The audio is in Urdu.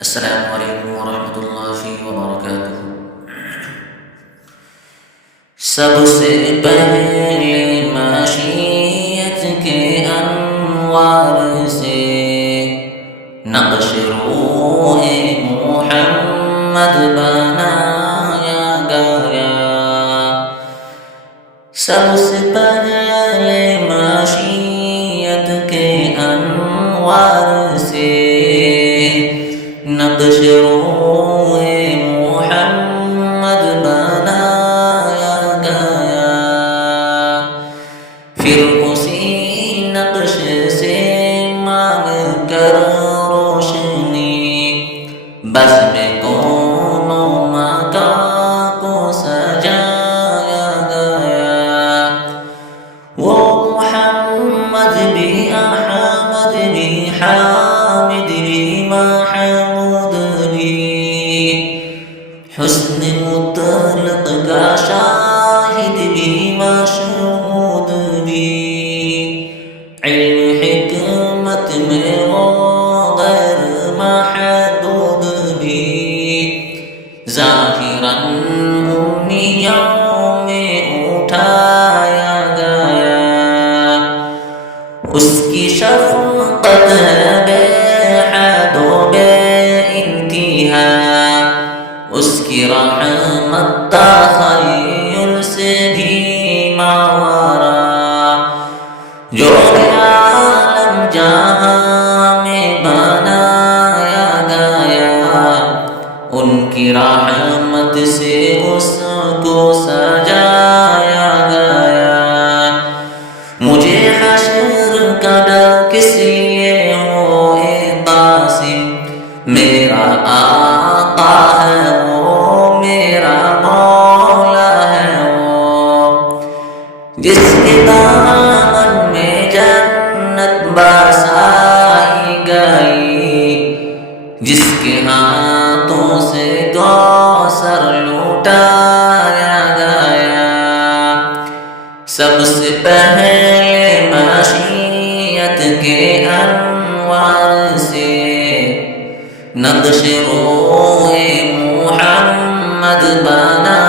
السلام علیکم ورحمۃ اللہ وبرکاتہ۔ سب سے پہلے معیشت کے انوار سے نقش روح محمد بنایا گیا۔ سب سے پہلے معیشت کے انوار سے نقش روح محمد بنایا گیا، پھر اسی نقش سے مانگ کر روشنی بزم کونوں مکان کو سجایا گیا۔ وہ محمد بھی احمد بھی حامد بھی محمود بھی، حسن مطلق کا شاہد بھی مشہود بھی، علم حکمت میں وہ غیر محدود بھی، ظاہراً امیوں میں اٹھایا گیا۔ اس کی شفقت ہے بے حد و بے انتہا، اس کی رحمت تخیل سے بھی ماورا، جو عالم جہاں میں بنایا گیا، ان کی رحمت سے اس کو سجایا گیا۔ مجھے حشر کا ڈر کس لیے ہو اے قاسم، میرا آقا ہے وہ، میرا مولا ہے وہ، جس کے دامن میں جنت برسائی گئی، جس کے ہاتھوں سے کوثر لوٹایا گیا۔ سب سے پہلے معیشت کے انوار سے نقش روح محمد بنا